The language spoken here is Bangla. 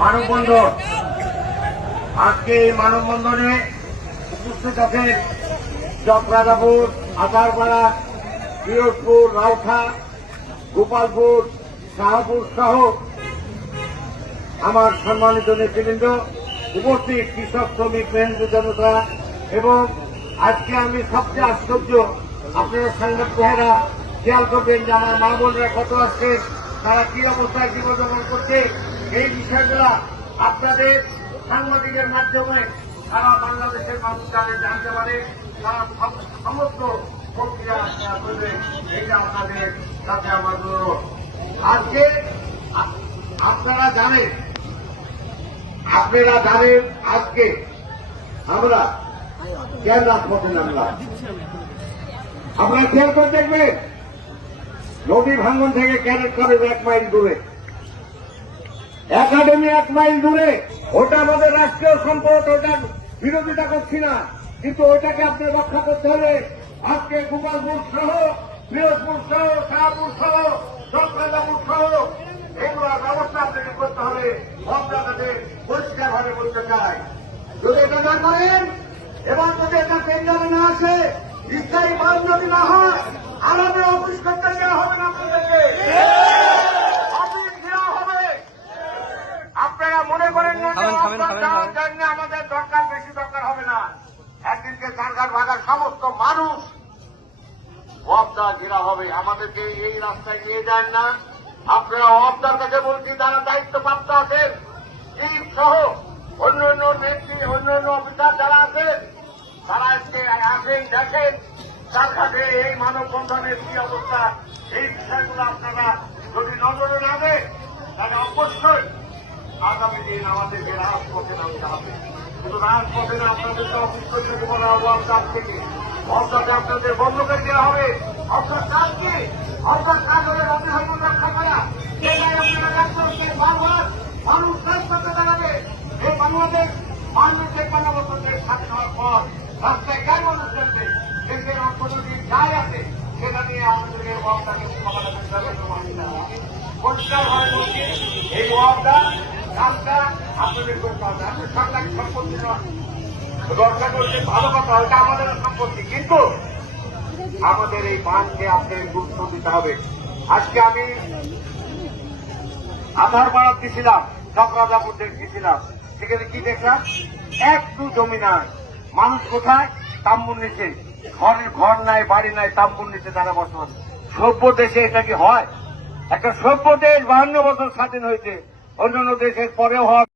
মানববন্ধন, আজকে এই মানববন্ধনে উপস্থিত আছেন চকরাজাপুর, আচারপাড়া, পিরোজপুর, রাউঠা, গোপালপুর, শাহপুর সহ আমার সম্মানিত নেতৃবৃন্দ, উপস্থিত কৃষক, শ্রমিক, মেহনতি জনতা। এবং আজকে আমি সবচেয়ে আশ্চর্য, আপনারা সাংবাদিকেরা খেয়াল করবেন যে আমার মা বোনরা কত আসছে, তারা কি অবস্থায় জীবনযাপন করছে, এই বিষয়গুলো আপনাদের সাংবাদিকের মাধ্যমে সারা বাংলাদেশের মানুষ জানতে পারে, তারা সমস্ত প্রক্রিয়া করবে। এইটা আপনাদের কাছে আমার অনুরোধ। আজকে আপনারা জানেন আজকে আমরা কেন রাজপথে নামলাম। আপনারা খেয়াল করে দেখবেন, নদী ভাঙ্গন থেকে ক্যাডেট কলেজ 1 মাইল দূরে, একাডেমি 1 মাইল দূরে। ওটা আমাদের রাষ্ট্রীয় সম্পদ, ওটার বিরোধিতা করছি না, কিন্তু ওটাকে আপনি রক্ষা করতে হবে। আজকে গোপালপুর সহ, পিরোজপুর সহ, শাহপুর সহ, চকরাজাপুর সহ এগুলোর ব্যবস্থা আপনাকে করতে হবে। আপনাকে পরিষ্কারভাবে বলতে চাই, যদি এটা না করেন এবং যদি এটা কেন্দ্রে না আসে, স্থায়ী বান যদি না হয়, আলাদা অফিস করতে দেওয়া হবে না, আপনাদেরকে অফিস দেওয়া হবে। আপনারা মনে করেন না জন্য আমাদের দরকার, বেশি দরকার হবে না। একদিনকে চারঘাট ভাগার সমস্ত মানুষ ওয়াপদা ঘেরা হবে। আমাদেরকে এই রাস্তায় নিয়ে যান না। আপনারা ওয়াপদার কাছে বলছি, তারা দায়িত্বপ্রাপ্ত আছেন, চিফ সহ অন্যান্য নেত্রী, অন্যান্য অফিসার যারা আছেন, তারা আজকে আসেন, দেখেন চারঘাটে এই মানববন্ধনের কি অবস্থা। এই বিষয়গুলো আপনারা যদি নজরে না দেন, তাহলে অবশ্যই আগামী দিন আমাদেরকে রাজপথে নামতে হবে। কিন্তু রাজপথে না, আপনাদেরকে অফিস করতে বলা হবো আপনার থেকে, অর্থাৎ আপনাদের বন্ধ করে দেওয়া হবে। অর্থাৎ কাজকে, অর্থাৎ কাজ হলে রক্ষা করা, সেটাই আপনারা রাজপথে বারবার মানুষ রাজপথে দাঁড়াবে। এই বাংলাদেশ মানুষের 50 বছরের স্বাধীন হওয়ার পর রাস্তায় কেন মানুষ যাচ্ছে, দেশের অর্থনৈতিক দায় আছে, সেটা নিয়ে আমাদেরকে ওয়াপদাকে মোকাবেলা করতে হবে। পরিষ্কার ভাবে বলছি, এই ওয়াপদা কাজটা আপনাদের করতে হবে। আপনি সরকারি সম্পত্তি রক্ষা করতে ভালো কথা, এটা আমাদের সম্পত্তি, কিন্তু আমাদের এই বাঁধকে আপনাদের গুরুত্ব দিতে হবে। আজকে আমি আধারপাড়া গেছিলাম, চকরাজাপুর গেছিলাম, সেখানে কি দেখলাম, একটু জমি নাই, মানুষ কোথায়, তাম্বুর নিচে, ঘর নাই, বাড়ি নাই, তাম্বুর নিচে তারা বসবাস। সভ্য দেশে এটা কি হয়? একটা সভ্য দেশ 52 বছর স্বাধীন হয়েছে, অন্যান্য দেশের পরেও হয়।